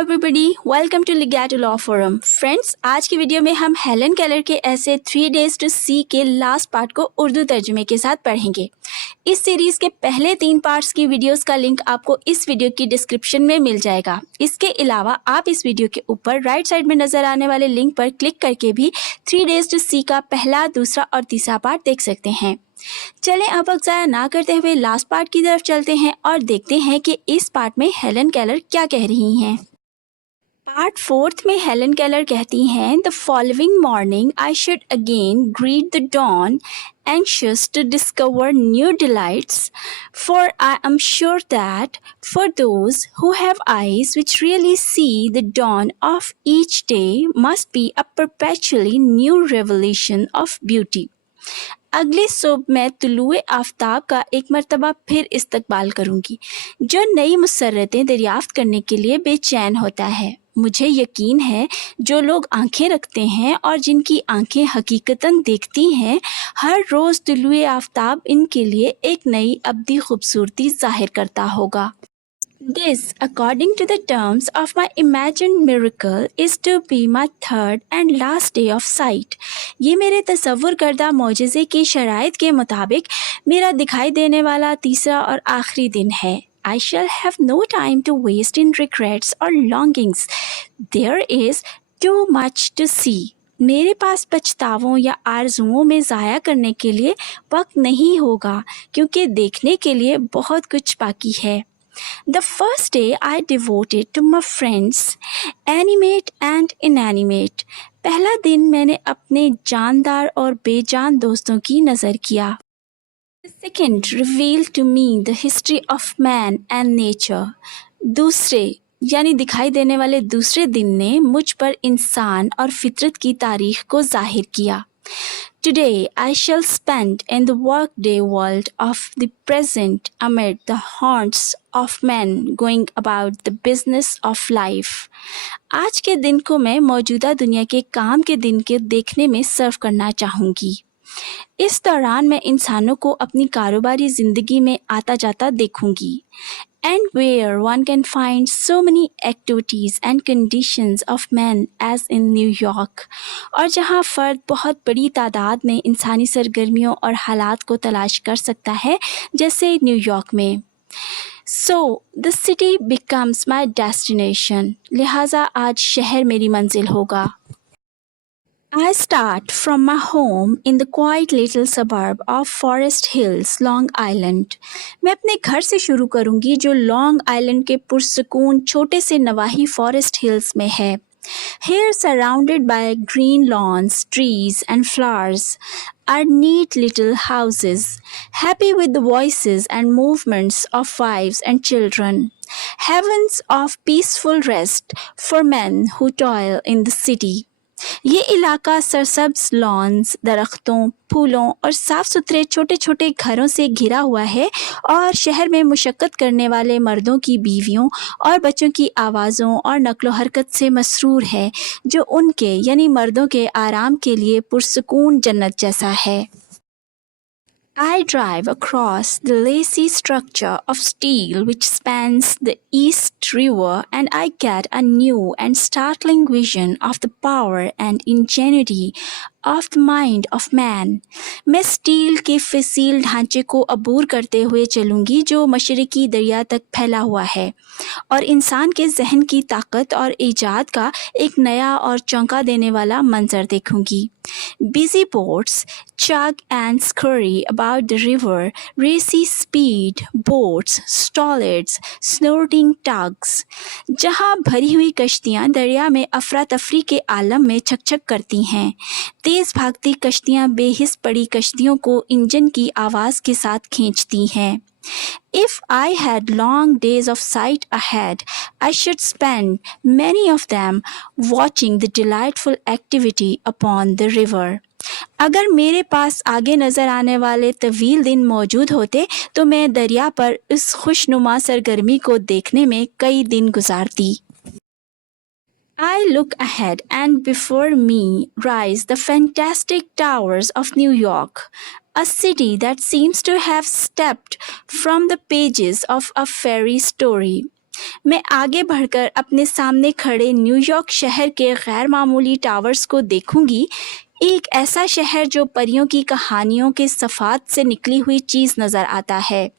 Everybody, welcome to Legato law forum. Friends, आज की video में हम हेलन केलर के ऐसे 3 डेज टू सी के लास्ट पार्ट को उर्दू तर्जुमे के साथ पढ़ेंगे। इस सीरीज़ के पहले 3 पार्ट्स की वीडियोस का लिंक आपको इस वीडियो की डिस्क्रिप्शन में मिल जाएगा। इसके अलावा आप इस वीडियो के ऊपर राइट साइड में नज़र आने वाले लिंक पर क्लिक करके भी 3 डेज टू सी का पहला, दूसरा और तीसरा पार्ट देख सकते हैं। चलें अब वक्त ज़ाया ना करते हुए लास्ट पार्ट की तरफ चलते हैं और देखते हैं कि इस पार्ट में हेलन केलर क्या कह रही हैं। पार्ट 4 में हेलन केलर कहती हैं, the following morning I should again greet the dawn, anxious to discover new delights, for I am sure that for those who have eyes which really see, the dawn of each day must be a perpetually new revelation of beauty. अगली सुबह मैं तुलुए आफ्ताब का एक मरतबा फिर इस्तकबाल करूँगी, जो नई मुसर्रतें दरियाफ्त करने के लिए बेचैन होता है। मुझे यकीन है जो लोग आंखें रखते हैं और जिनकी आंखें हकीकतन देखती हैं, हर रोज़ तुलुए आफ्ताब इनके लिए एक नई अब्दी खूबसूरती ज़ाहिर करता होगा। This, according to the terms of my imagined miracle, is to be my third and last day of sight. ये मेरे तसव्वुर करदा मौजज़े की शराइत के मुताबिक मेरा दिखाई देने वाला तीसरा और आखिरी दिन है। I shall have no time to waste in regrets or longings. There is too much to see. मेरे पास पछतावों या आरजुओं में ज़ाया करने के लिए वक्त नहीं होगा, क्योंकि देखने के लिए बहुत कुछ बाकी है। The first day I devoted to my friends, animate and inanimate. पहला दिन मैंने अपने जानदार और बेजान दोस्तों की नज़र किया। The second revealed to me the history of man and nature. दूसरे यानी दिखाई देने वाले दूसरे दिन ने मुझ पर इंसान और फितरत की तारीख को जाहिर किया। Today I shall spend in the workday world of the present amid the haunts of men going about the business of life. आज के दिन को मैं मौजूदा दुनिया के काम के दिन के देखने में सर्व करना चाहूँगी। इस दौरान मैं इंसानों को अपनी कारोबारी ज़िंदगी में आता जाता देखूँगी। And where one can find so many activities and conditions of men as in New York, और जहाँ फ़र्द बहुत बड़ी तादाद में इंसानी सरगर्मियों और हालात को तलाश कर सकता है, जैसे न्यूयॉर्क में। So the city becomes my destination. लिहाजा आज शहर मेरी मंजिल होगा। I start from my home in the quiet little suburb of Forest Hills, Long Island. मैं अपने घर से शुरू करूंगी जो लॉन्ग आइलैंड के पुरसुकून छोटे से नवाही फॉरेस्ट हिल्स में है। Here, surrounded by green lawns, trees and flowers, are neat little houses, happy with the voices and movements of wives and children. Heavens of peaceful rest for men who toil in the city. ये इलाका सरसब्ज loans, दरख्तों, फूलों और साफ़ सुथरे छोटे छोटे घरों से घिरा हुआ है और शहर में मुशक्क़त करने वाले मर्दों की बीवियों और बच्चों की आवाज़ों और नक्लो हरकत से मसरूर है, जो उनके यानी मर्दों के आराम के लिए पुरसुकून जन्नत जैसा है। I drive across the lacy structure of steel which spans the East River, and I get a new and startling vision of the power and ingenuity of the mind of man. मैं steel के फसील ढांचे को अबूर करते हुए चलूँगी जो मशरिकी दरिया तक फैला हुआ है, और इंसान के जहन की ताकत और ईजाद का एक नया और चौंका देने वाला मंजर देखूँगी। Busy boats chug and scurry about the river, racy speed boats, stollids, snorting tugs. जहाँ भरी हुई कश्तियाँ दरिया में अफरा तफरी के आलम में छकछक करती हैं, तेज़ भागती कश्तियाँ बेहिस पड़ी कश्तियों को इंजन की आवाज़ के साथ खींचती हैं। If I had long days of sight ahead, I should spend many of them watching the delightful activity upon the river. अगर मेरे पास आगे नज़र आने वाले तवील दिन मौजूद होते तो मैं दरिया पर इस खुशनुमा सरगर्मी को देखने में कई दिन गुजारती। I look ahead and before me rise the fantastic towers of New York, a city that seems to have stepped from the pages of a fairy story. मैं आगे बढ़कर अपने सामने खड़े न्यूयॉर्क शहर के गैर मामूली टावर्स को देखूंगी, एक ऐसा शहर जो परियों की कहानियों के सफ़ात से निकली हुई चीज़ नज़र आता है।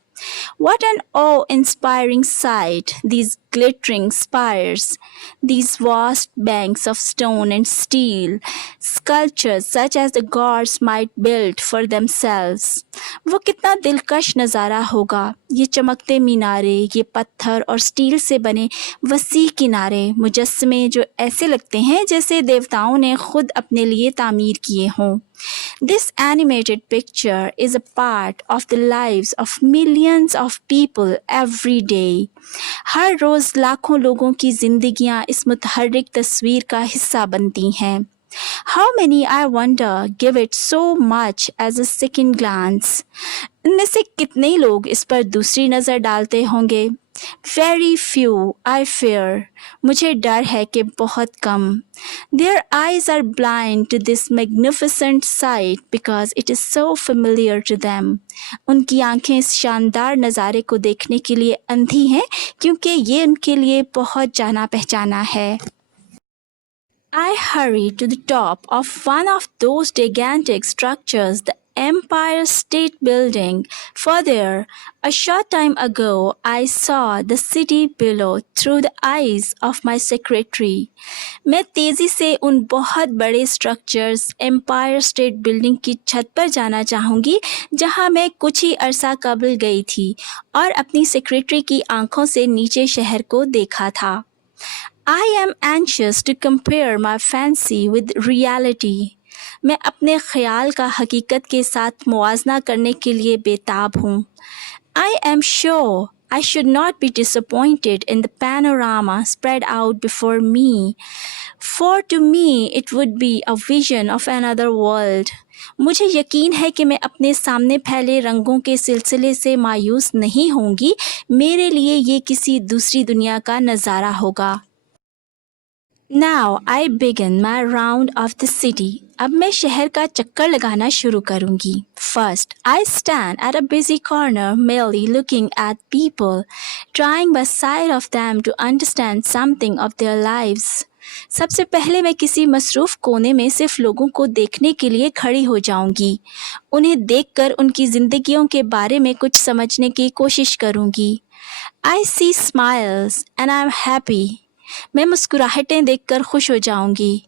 What an awe-inspiring sight, these glittering spires, these vast banks of stone and steel, sculptures such as the gods might build for themselves. वो कितना दिलकश नज़ारा होगा, ये चमकते मीनारे, ये पत्थर और स्टील से बने वसी किनारे, मुजस्समे जो ऐसे लगते हैं जैसे देवताओं ने खुद अपने लिए तामीर किए हों. This animated picture is a part of the lives of millions of people every day. हर रोज़ लाखों लोगों की ज़िंदगियाँ इस मुतहर्रिक तस्वीर का हिस्सा बनती हैं. How many, I wonder, give it so much as a second glance? इनमें से कितने लोग इस पर दूसरी नज़र डालते होंगे? Very few, I fear. मुझे डर है कि बहुत कम. Their eyes are blind to this magnificent sight because it is so familiar to them. उनकी आंखें इस शानदार नज़ारे को देखने के लिए अंधी हैं क्योंकि ये उनके लिए बहुत जाना पहचाना है. I hurried to the top of one of those gigantic structures, the Empire State Building, for there, a short time ago, I saw the city below through the eyes of my secretary. मैं तेज़ी से उन बहुत बड़े structures empire state building की छत पर जाना चाहूँगी जहाँ मैं कुछ ही अरसा कबल गई थी और अपनी सेक्रेटरी की आंखों से नीचे शहर को देखा था. I am anxious to compare my fancy with reality. मैं अपने ख्याल का हकीकत के साथ मुआजना करने के लिए बेताब हूँ. I am sure I should not be disappointed in the panorama spread out before me, for to me it would be a vision of another world. मुझे यकीन है कि मैं अपने सामने फैले रंगों के सिलसिले से मायूस नहीं होंगी. मेरे लिए ये किसी दूसरी दुनिया का नज़ारा होगा. Now I begin my round of the city. अब मैं शहर का चक्कर लगाना शुरू करूंगी. First, I stand at a busy corner, merely looking at people, trying by sight of them to understand something of their lives. सबसे पहले मैं किसी मसरूफ़ कोने में सिर्फ लोगों को देखने के लिए खड़ी हो जाऊंगी. उन्हें देखकर उनकी ज़िंदगियों के बारे में कुछ समझने की कोशिश करूंगी. I see smiles and I'm happy. मैं मुस्कुराहटें देखकर खुश हो जाऊंगी.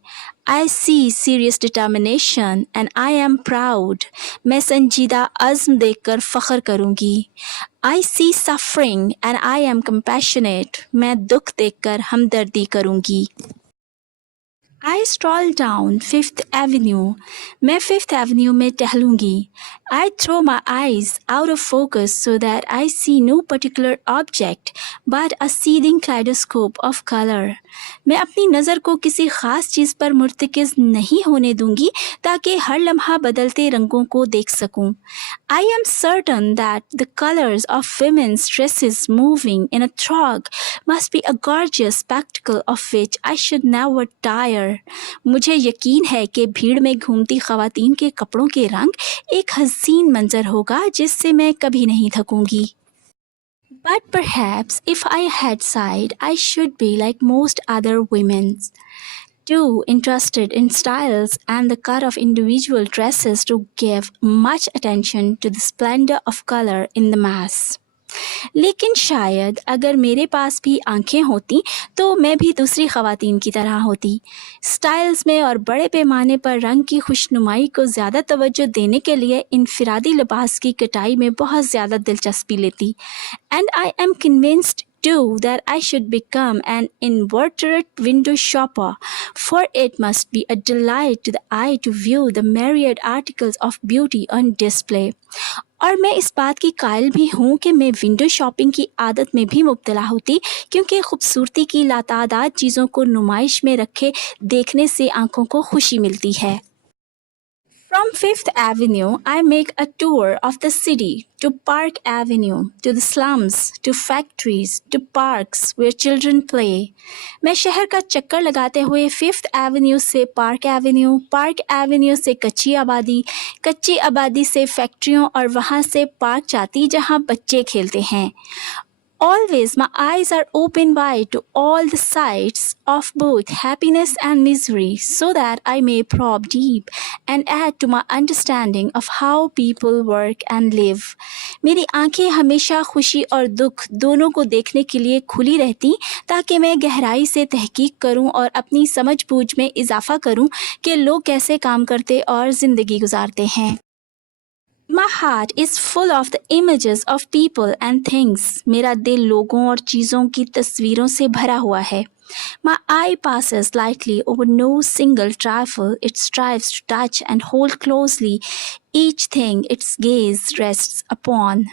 I see serious determination and I am proud. मैं संजीदा अज़्म देखकर फ़ख्र करूंगी. I see suffering and I am compassionate. मैं दुख देखकर हमदर्दी करूंगी. I stroll down Fifth Avenue. मैं Fifth Avenue में टहलूंगी. I throw my eyes out of focus so that I see no particular object but a seething kaleidoscope of color. मैं अपनी नज़र को किसी ख़ास चीज़ पर मुर्तकिज़ नहीं होने दूंगी ताकि हर लम्हा बदलते रंगों को देख सकूं. I am certain that the colors of women's dresses moving in a throng must be a gorgeous spectacle of which I should never tire. मुझे यकीन है कि भीड़ में घूमती ख़वातीन के कपड़ों के रंग एक हसीन मंजर होगा जिससे मैं कभी नहीं थकूंगी. But perhaps if I had sight, I should be like most other women, too interested in styles and the cut of individual dresses to give much attention to the splendor of color in the mass. लेकिन शायद अगर मेरे पास भी आंखें होती तो मैं भी दूसरी ख़वातीन की तरह होती. स्टाइल्स में और बड़े पैमाने पर रंग की खुशनुमाई को ज़्यादा तवज्जो देने के लिए इनफिरादी लिबास की कटाई में बहुत ज़्यादा दिलचस्पी लेती. And I am convinced too that I should become an inveterate window shopper, for it must be a delight to the eye to view the myriad articles of beauty on display. और मैं इस बात की कायल भी हूँ कि मैं विंडो शॉपिंग की आदत में भी मुब्तला होती क्योंकि खूबसूरती की लातादाद चीज़ों को नुमाइश में रखे देखने से आंखों को खुशी मिलती है. From Fifth Avenue, I make a tour of the city to Park Avenue, to the slums, to factories, to parks where children play. मैं शहर का चक्कर लगाते हुए फिफ्थ एवेन्यू से पार्क एवेन्यू से कच्ची आबादी से फैक्ट्रियों और वहाँ से पार्क जाती जहाँ बच्चे खेलते हैं Always my eyes are open wide to all the sights of both happiness and misery, so that I may probe deep and add to my understanding of how people work and live. मेरी आंखें हमेशा खुशी और दुख दोनों को देखने के लिए खुली रहती, ताकि मैं गहराई से तहकीक करूं और अपनी समझ बूझ में इजाफा करूं कि लोग कैसे काम करते और ज़िंदगी गुजारते हैं. My heart is full of the images of people and things. मेरा दिल लोगों और चीज़ों की तस्वीरों से भरा हुआ है. My eye passes lightly over no single trifle. It strives to touch and hold closely each thing its gaze rests upon.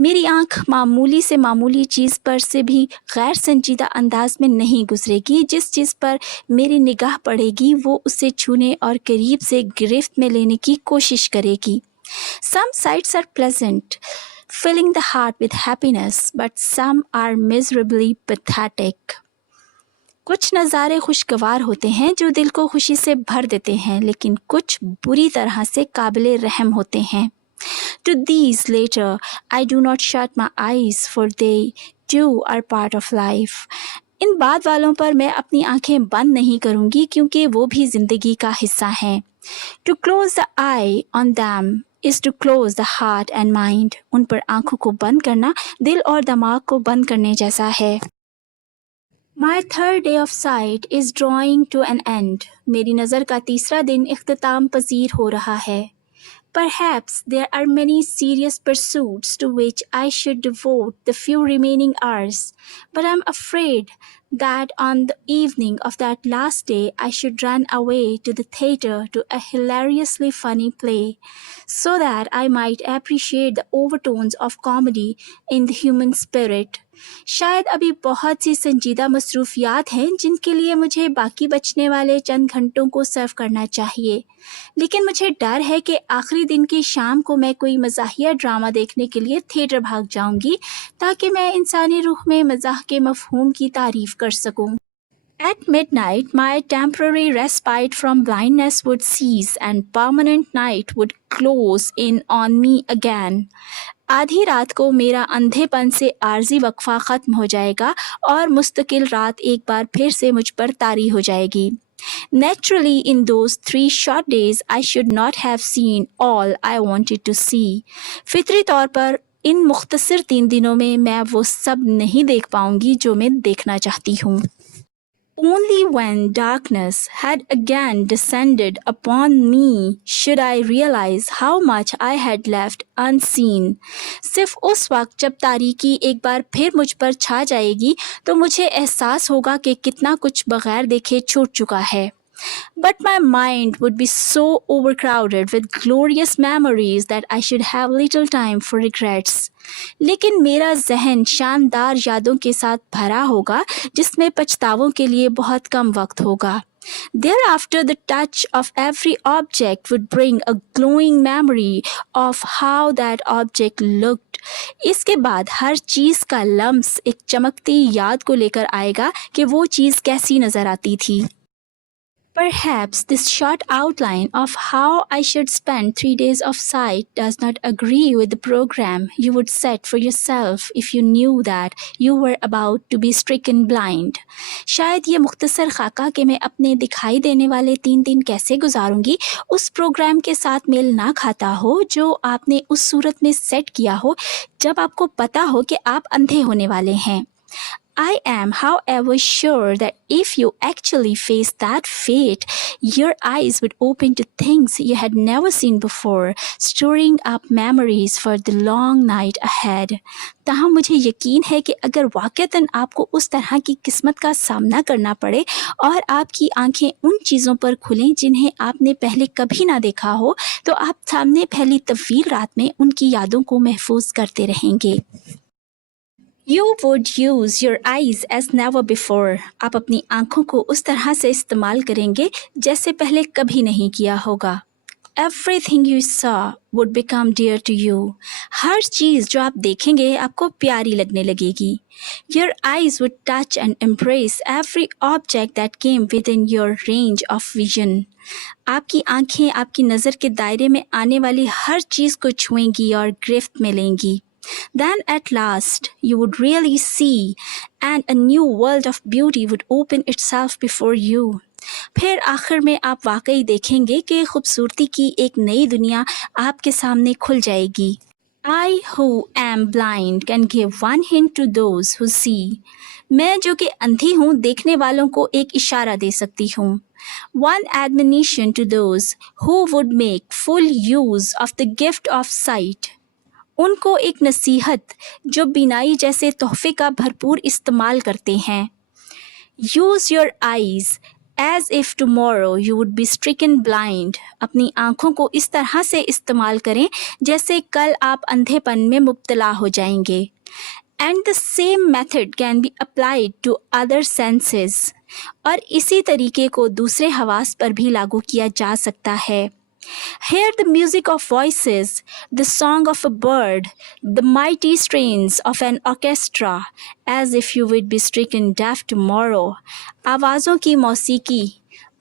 मेरी आँख मामूली से मामूली चीज़ पर से भी गैर संजीदा अंदाज में नहीं गुजरेगी. जिस चीज़ पर मेरी निगाह पड़ेगी वो उसे छूने और करीब से गिरफ्त में लेने की कोशिश करेगी. Some sights are pleasant, filling the heart with happiness, but some are miserably pathetic. कुछ नज़ारे खुशगवार होते हैं जो दिल को खुशी से भर देते हैं, लेकिन कुछ बुरी तरह से काबिले रहम होते हैं. To these later, I do not shut my eyes, for they too are part of life. इन बाद वालों पर मैं अपनी आंखें बंद नहीं करूँगी, क्योंकि वो भी ज़िंदगी का हिस्सा हैं. To close the eye on them is to close the heart and mind. उन पर आंखों को बंद करना दिल और दिमाग को बंद करने जैसा है. My third day of sight is drawing to an end. मेरी नज़र का तीसरा दिन इख्तिताम पजीर हो रहा है. Perhaps there are many serious pursuits to which I should devote the few remaining hours, but I'm afraid that on the evening of that last day I should run away to the theatre to a hilariously funny play, so that I might appreciate the overtones of comedy in the human spirit. शायद अभी बहुत सी संजीदा मसरूफियात हैं जिनके लिए मुझे बाकी बचने वाले चंद घंटों को सर्व करना चाहिए, लेकिन मुझे डर है कि आखिरी दिन की शाम को मैं कोई मज़ाहिया ड्रामा देखने के लिए थिएटर भाग जाऊंगी, ताकि मैं इंसानी रूह में मज़ाह के मफ़हूम की तारीफ़ कर सकूं. At midnight, my temporary respite from blindness would cease and permanent night would close in on me again. आधी रात को मेरा अंधेपन से आर्जी वक्फा ख़त्म हो जाएगा और मुस्तकिल रात एक बार फिर से मुझ पर तारी हो जाएगी. Naturally, in those 3 short days, I should not have seen all I wanted to see. फितरी तौर पर इन मुख्तसर 3 दिनों में मैं वो सब नहीं देख पाऊंगी जो मैं देखना चाहती हूँ. Only when darkness had again descended upon me should I realize how much I had left unseen. सिर्फ उस वक्त जब तारीकी एक बार फिर मुझ पर छा जाएगी तो मुझे एहसास होगा कि कितना कुछ बगैर देखे छूट चुका है. But my mind would be so overcrowded with glorious memories that I should have little time for regrets. लेकिन मेरा जहन शानदार यादों के साथ भरा होगा जिसमें पछतावों के लिए बहुत कम वक्त होगा. Thereafter, the touch of every object would bring a glowing memory of how that object looked. इसके बाद हर चीज़ का लम्स एक चमकती याद को लेकर आएगा कि वो चीज़ कैसी नज़र आती थी. Perhaps this short outline of how I should spend 3 days of sight does not agree with the program you would set for yourself if you knew that you were about to be stricken blind. शायद ये मुख्तसर खाका कि मैं अपने दिखाई देने वाले 3 दिन कैसे गुजारूंगी उस प्रोग्राम के साथ मेल ना खाता हो जो आपने उस सूरत में सेट किया हो जब आपको पता हो कि आप अंधे होने वाले हैं. I am, however, sure that if you actually face that fate, your eyes would open to things you had never seen before, storing up memories for the long night ahead. ताहम मुझे यकीन है कि अगर वाक़तन आपको उस तरह की किस्मत का सामना करना पड़े और आपकी आंखें उन चीज़ों पर खुलें जिन्हें आपने पहले कभी ना देखा हो, तो आप सामने फैली तवील रात में उनकी यादों को महफूज करते रहेंगे. You would use your eyes as never before. आप अपनी आँखों को उस तरह से इस्तेमाल करेंगे जैसे पहले कभी नहीं किया होगा. Everything you saw would become dear to you. हर चीज़ जो आप देखेंगे आपको प्यारी लगने लगेगी. Your eyes would touch and embrace every object that came within your range of vision. आपकी आँखें आपकी नज़र के दायरे में आने वाली हर चीज़ को छुएंगी और गिरफ्त में लेंगी. Then at last you would really see, and a new world of beauty would open itself before you. फिर आखिर में आप वाकई देखेंगे कि खूबसूरती की एक नई दुनिया आपके सामने खुल जाएगी. I who am blind can give one hint to those who see. मैं जो कि अंधी हूँ देखने वालों को एक इशारा दे सकती हूँ. One admonition to those who would make full use of the gift of sight. उनको एक नसीहत जो बीनाई जैसे तोहफे का भरपूर इस्तेमाल करते हैं. Use your eyes as if tomorrow you would be stricken blind. अपनी आँखों को इस तरह से इस्तेमाल करें जैसे कल आप अंधेपन में मुब्तला हो जाएंगे. And the same method can be applied to other senses. और इसी तरीके को दूसरे हवास पर भी लागू किया जा सकता है. Hear the music of voices, the song of a bird, the mighty strains of an orchestra, as if you would be stricken deaf tomorrow. आवाज़ों की मौसीकी,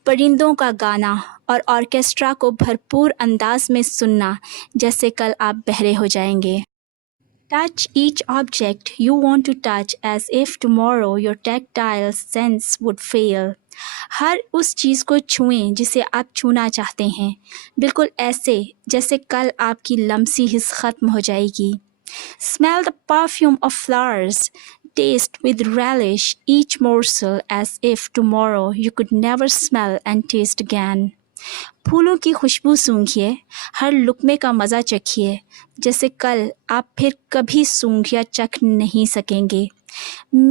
परिंदों का गाना और ऑर्केस्ट्रा को भरपूर अंदाज में सुनना जैसे कल आप बहरे हो जाएंगे. Touch each object you want to touch as if tomorrow your tactile sense would fail. हर उस चीज़ को छुएं जिसे आप छूना चाहते हैं, बिल्कुल ऐसे जैसे कल आपकी लम्सी हिस्स ख़त्म हो जाएगी. Smell the perfume of flowers. Taste with relish each morsel as if tomorrow you could never smell and taste again. फूलों की खुशबू सूंघिए, हर लुकमे का मज़ा चखिए जैसे कल आप फिर कभी सूंघ या चख नहीं सकेंगे.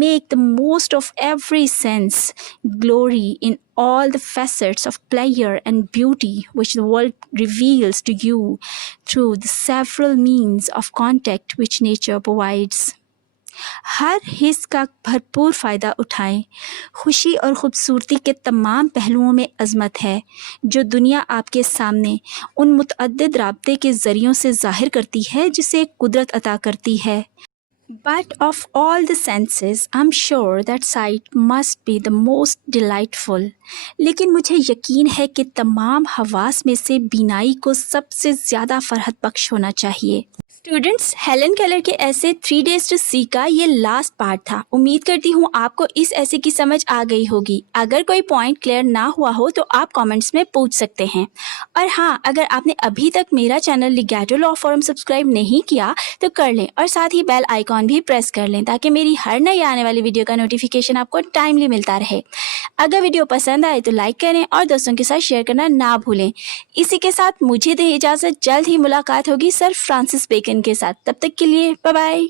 Make the most of every sense, glory in all the facets of pleasure and beauty which the world reveals to you through the several means of contact which nature provides. हर हिस्स का भरपूर फ़ायदा उठाएं. खुशी और ख़ूबसूरती के तमाम पहलुओं में अज़मत है जो दुनिया आपके सामने उन मुतअद्दिद राब्ते के ज़रियों से ज़ाहिर करती है जिसे कुदरत अता करती है. But of all the senses, I'm sure that sight must be the most delightful. लेकिन मुझे यकीन है कि तमाम हवास में से बीनाई को सबसे ज़्यादा फ़रहत बख्श होना चाहिए. स्टूडेंट्स, हेलन केलर के ऐसे 3 Days to See का ये लास्ट पार्ट था. उम्मीद करती हूँ आपको इस ऐसे की समझ आ गई होगी. अगर कोई पॉइंट क्लियर ना हुआ हो तो आप कमेंट्स में पूछ सकते हैं. और हाँ, अगर आपने अभी तक मेरा चैनल लिगैटो लॉ फोरम सब्सक्राइब नहीं किया तो कर लें और साथ ही बेल आइकॉन भी प्रेस कर लें ताकि मेरी हर नई आने वाली वीडियो का नोटिफिकेशन आपको टाइमली मिलता रहे. अगर वीडियो पसंद आए तो लाइक करें और दोस्तों के साथ शेयर करना ना भूलें. इसी के साथ मुझे दें इजाज़त. जल्द ही मुलाकात होगी सर फ्रांसिस बेकन के साथ. तब तक के लिए बाय बाय.